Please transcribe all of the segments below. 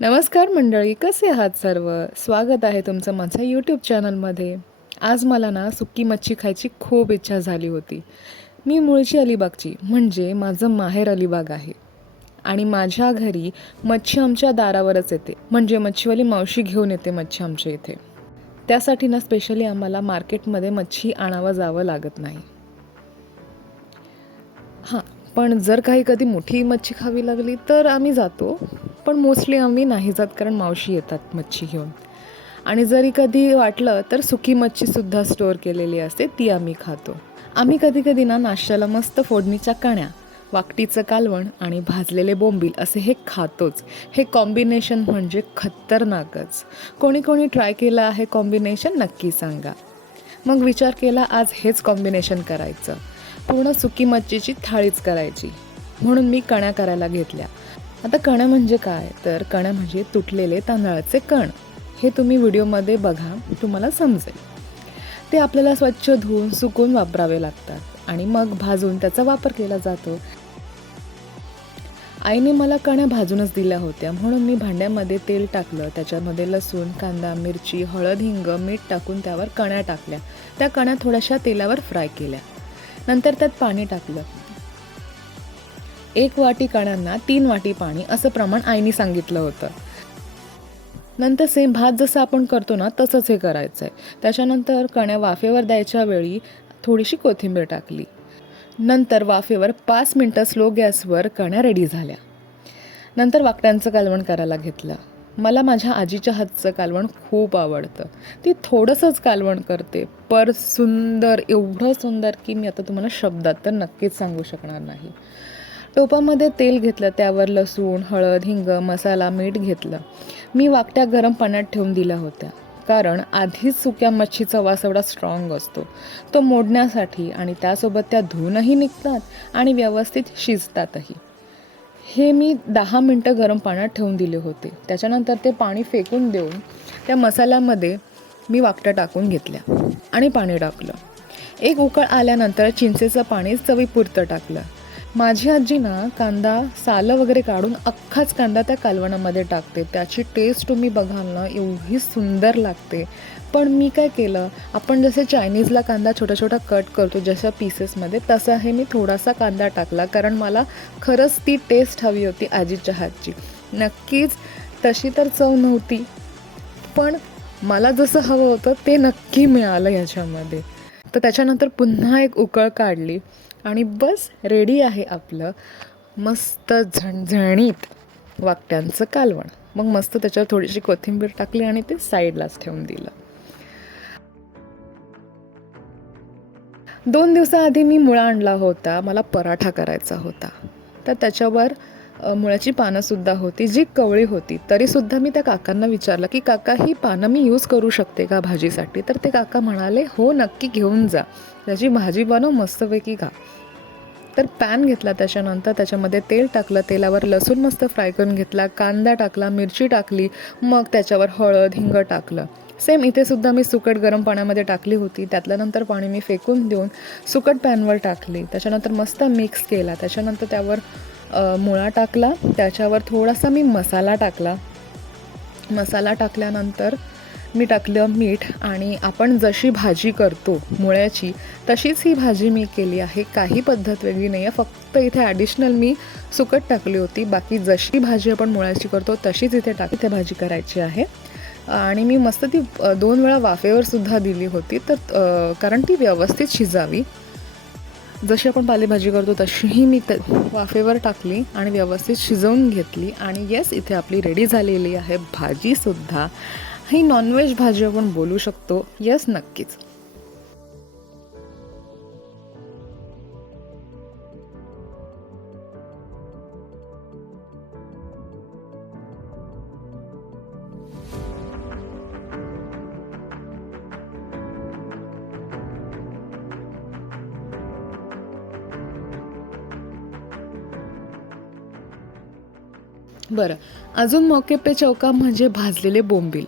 नमस्कार मंडळी कसे आहात सर्व? स्वागत आहे तुमचं माझ्या यूट्यूब चॅनलमध्ये आज मला ना सुक्की मच्छी खायची खूप इच्छा झाली होती. मी मूळची अलिबागची म्हणजे माझं माहेर अलिबाग आहे. आणि माझ्या घरी मच्छी आमच्या दारावरच येते. म्हणजे मच्छीवाली मावशी घेऊन येते मच्छी आमच्या इथे. त्यासाठी ना स्पेशली आम्हाला मार्केटमध्ये मच्छी आणावं जावं लागत नाही. हां पण जर काही कधी मोठी मच्छी खावी लागली तर आम्ही जातो. पण मोस्टली आम्ही नाही जात कारण मावशी येतात मच्छी घेऊन. आणि जरी कधी वाटलं तर सुकी मच्छीसुद्धा स्टोअर केलेली असते ती आम्ही खातो. आम्ही कधी कधी ना नाश्त्याला मस्त फोडणीच्या कण्या वाकटीचं कालवण आणि भाजलेले बोंबील असे हे खातोच. हे कॉम्बिनेशन म्हणजे खतरनाकच. कोणी कोणी ट्राय केलं आहे कॉम्बिनेशन नक्की सांगा. मग विचार केला आज हेच कॉम्बिनेशन करायचं. पूर्ण सुकी मच्छीची थाळीच करायची. म्हणून मी कण्या करायला घेतल्या. आता कण म्हणजे काय? तर कण्या म्हणजे तुटलेले तांदळाचे कण. हे तुम्ही व्हिडिओमध्ये बघा तुम्हाला समजेल. ते आपल्याला स्वच्छ धुवून सुकून वापरावे लागतात आणि मग भाजून त्याचा वापर केला जातो. आईने मला कण्या भाजूनच दिल्या होत्या म्हणून मी भांड्यामध्ये तेल टाकलं. त्याच्यामध्ये लसूण कांदा मिरची हळद हिंग मीठ टाकून त्यावर कण्या टाकल्या. त्या कण्या थोड्याशा तेलावर फ्राय केल्या. नंतर त्यात पाणी टाकलं. एक वाटी कण्यांना तीन वाटी पाणी असं प्रमाण आईने सांगितलं होतं. नंतर सेम भात जसं आपण करतो ना तसंच हे करायचं आहे त्याच्यानंतर कण्या वाफेवर द्यायच्या वेळी थोडीशी कोथिंबीर टाकली. नंतर वाफेवर पाच मिनटं स्लो गॅसवर कण्या रेडी झाल्या. नंतर वाकट्यांचं कालवण करायला घेतलं. मला माझ्या आजीच्या हातचं कालवण खूप आवडतं. ती थोडंसंच कालवण करते. पर सुंदर एवढं सुंदर की मी आता तुम्हाला शब्दात तर नक्कीच सांगू शकणार नाही. टोपामध्ये तेल घेतलं त्यावर लसूण हळद हिंग मसाला मीठ घेतलं. मी वाकट्या गरम पाण्यात ठेवून दिल्या होत्या. कारण आधीच सुक्या मच्छीचा वास एवढा स्ट्रॉंग असतो. तो मोडण्यासाठी आणि त्यासोबत त्या धुवूनही निघतात आणि व्यवस्थित शिजतातही. हे मी दहा मिनटं गरम पाण्यात ठेवून दिले होते. त्याच्यानंतर ते पाणी फेकून देऊन त्या मसाल्यामध्ये मी वाकट्या टाकून घेतल्या आणि पाणी टाकलं. एक उकळ आल्यानंतर चिंचेचं पाणी चवीपुरतं टाकलं. माझी आजी ना कांदा सालं वगैरे काढून अख्खाच कांदा त्या कालवणामध्ये टाकते. त्याची टेस्ट तुम्ही बघाल ना एवढी सुंदर लागते. पण मी काय केलं आपण जसे चायनीजला कांदा छोटा छोटा कट करतो जशा पीसेसमध्ये तसा हे मी थोडासा कांदा टाकला. कारण मला खरंच ती टेस्ट हवी होती आजीच्या हातची. नक्कीच तशी तर चव नव्हती पण मला जसं हवं होतं ते नक्की मिळालं याच्यामध्ये. तर त्याच्यानंतर पुन्हा एक उकळ काढली. आणि बस रेडी आहे आपलं मस्त झणझणीत वाकट्यांचं कालवण. मग मस्त त्याच्यावर थोडीशी कोथिंबीर टाकली आणि ते साईडलाच ठेवून दिलं. दोन दिवसाआधी मी मुळा आणला होता. मला पराठा करायचा होता. तर त्याच्यावर मुळाची मुळ्याची पानंसुद्धा होती जी कवळी होती. तरीसुद्धा मी त्या काकांना विचारलं की काका ही पानं मी यूज करू शकते का भाजीसाठी? तर ते काका म्हणाले हो नक्की घेऊन जा. त्याची भाजी बनव मस्तपैकी खा. तर पॅन घेतला त्याच्यानंतर त्याच्यामध्ये तेल टाकलं तेलावर लसूण मस्त फ्राय करून घेतला कांदा टाकला मिरची टाकली मग त्याच्यावर हळद हिंग टाकलं. सेम इथे सुद्धा मी सुकट गरम पाण्यामध्ये टाकली होती. त्यातल्यानंतर पाणी मी फेकून देऊन सुकट पॅनवर टाकली. त्याच्यानंतर मस्त मिक्स केला. त्याच्यानंतर त्यावर मुळा टाकला. त्याच्यावर थोडासा मी मसाला टाकला. मसाला टाकल्यानंतर मी टाकलं मीठ आणि आपण जशी भाजी करतो मुळ्याची तशीच ही भाजी मी केली आहे. काही पद्धत वेगळी नाही आहे फक्त इथे ॲडिशनल मी सुकट टाकली होती. बाकी जशी भाजी आपण मुळ्याची करतो तशीच इथे टाक इथे भाजी करायची आहे. आणि मी मस्त ती दोन वेळा वाफेवर सुद्धा दिली होती. तर कारण ती व्यवस्थित शिजावी. जशी आपण पालेभाजी करतो तशीही मी त वाफेवर टाकली आणि व्यवस्थित शिजवून घेतली. आणि येस इथे आपली रेडी झालेली आहे भाजीसुद्धा. ही नॉनव्हेज भाजी आपण बोलू शकतो. येस नक्कीच. बरं. अजून मौके पे चौका म्हणजे भाजलेले बोंबील.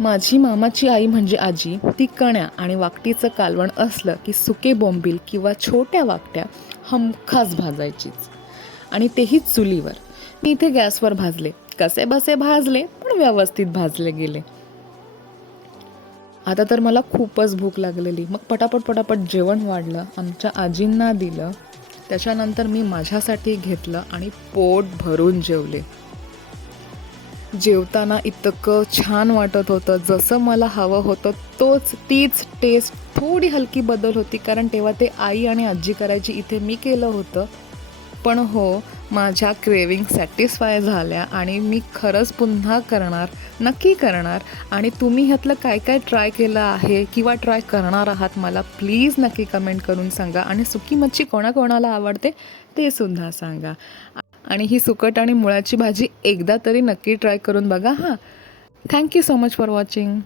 माझी मामाची आई म्हणजे आजी ती कण्या आणि वाकटीचं कालवण असलं की सुके बोंबील किंवा छोट्या वाकट्या हमखास भाजायचीच. आणि तेही चुलीवर. मी इथे गॅसवर भाजले. कसे बसे भाजले पण व्यवस्थित भाजले गेले. आता तर मला खूपच भूक लागलेली. मग पटापट पटापट जेवण वाढलं. आमच्या आजींना दिलं. त्याच्यानंतर मी माझ्यासाठी घेतलं आणि पोट भरून जेवले. जेवताना इतकं छान वाटत होतं. जसं मला हवं होतं तोच तीच टेस्ट थोडी हलकी बदल होती. कारण तेव्हा ते आई आणि आजी करायची इथे मी केलं होतं. पण हो माझ्या क्रेविंग सॅटिस्फाय झाल्या आणि मी खरंच पुन्हा करणार नक्की करणार. आणि तुम्ही ह्यातलं काय काय ट्राय केलं आहे किंवा ट्राय करणार आहात मला प्लीज नक्की कमेंट करून सांगा. आणि सुकी मच्छी कोणाकोणाला आवडते ते सुद्धा सांगा. आणि ही सुकट आणि मुळाची भाजी एकदा तरी नक्की ट्राय करून बघा हां. Thank you so much for watching